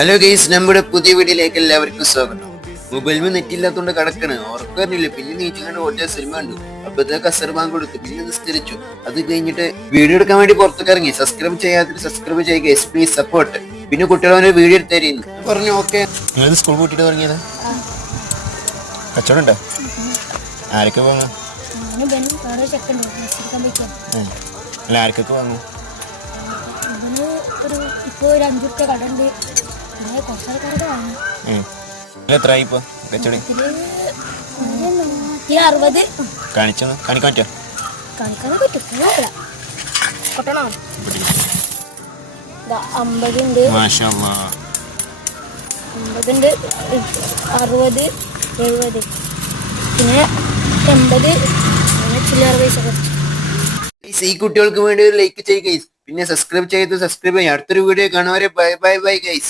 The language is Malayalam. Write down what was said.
ഹലോ ഗൈസ്, നമ്മുടെ പുതിയ വീഡിയോയിലേക്ക് എല്ലാവർക്കും സ്വാഗതം. മൊബൈലിൽ നെറ്റ് ഇല്ലാത്തതുകൊണ്ട് കിടക്കണ്, ഉറക്കറിയില്ല. പിന്നെ നീച്ചുകൊണ്ട് ഓടിയ സിനിമ കണ്ടു. അപ്പോഴത്തേക്ക് അസർ ബാങ്ക് കൊടുത്തു, പിന്നെ നിസ്കരിച്ചു. അത് കഴിഞ്ഞിട്ട് വീഡിയോ എടുക്കാൻ വേണ്ടി പുറത്തേക്ക് ഇറങ്ങി. സബ്സ്ക്രൈബ് ചെയ്യാത്ത സബ്സ്ക്രൈബ് ചെയ്യുക ഗൈസ്, പ്ലീസ് സപ്പോർട്ട്. പിന്നെ കുട്ടികളെ വീഡിയോ എടുത്തായിരുന്നു പറഞ്ഞു. ഓക്കെ, നിങ്ങൾ സ്കൂൾ കൂട്ടിട്ട് തുടങ്ങിയത് കച്ചവടം ഉണ്ടോ? ആരൊക്കെ വാങ്ങും? അല്ല, ആർക്കൊക്കെ വാങ്ങും? എത്രയായി ഇപ്പൊ കച്ചവടം? കാണിക്കാൻ പറ്റോ? കാണിക്കാൻ പറ്റും. 50 മാഷാഅല്ലാഹ്, 50, 60, 70, പിന്നെ 80, അങ്ങനെ ചില്ലറ പൈസ കുറച്ച്. ഈ കുട്ടികൾക്ക് വേണ്ടി ഒരു ലൈക്ക് ചെയ്യുക, പിന്നെ സബ്സ്ക്രൈബ് ചെയ്ത് സബ്സ്ക്രൈബ് ചെയ്യാം. അടുത്തൊരു വീഡിയോ കാണുവരെ ബൈ ബൈ ബൈ ഗൈസ്.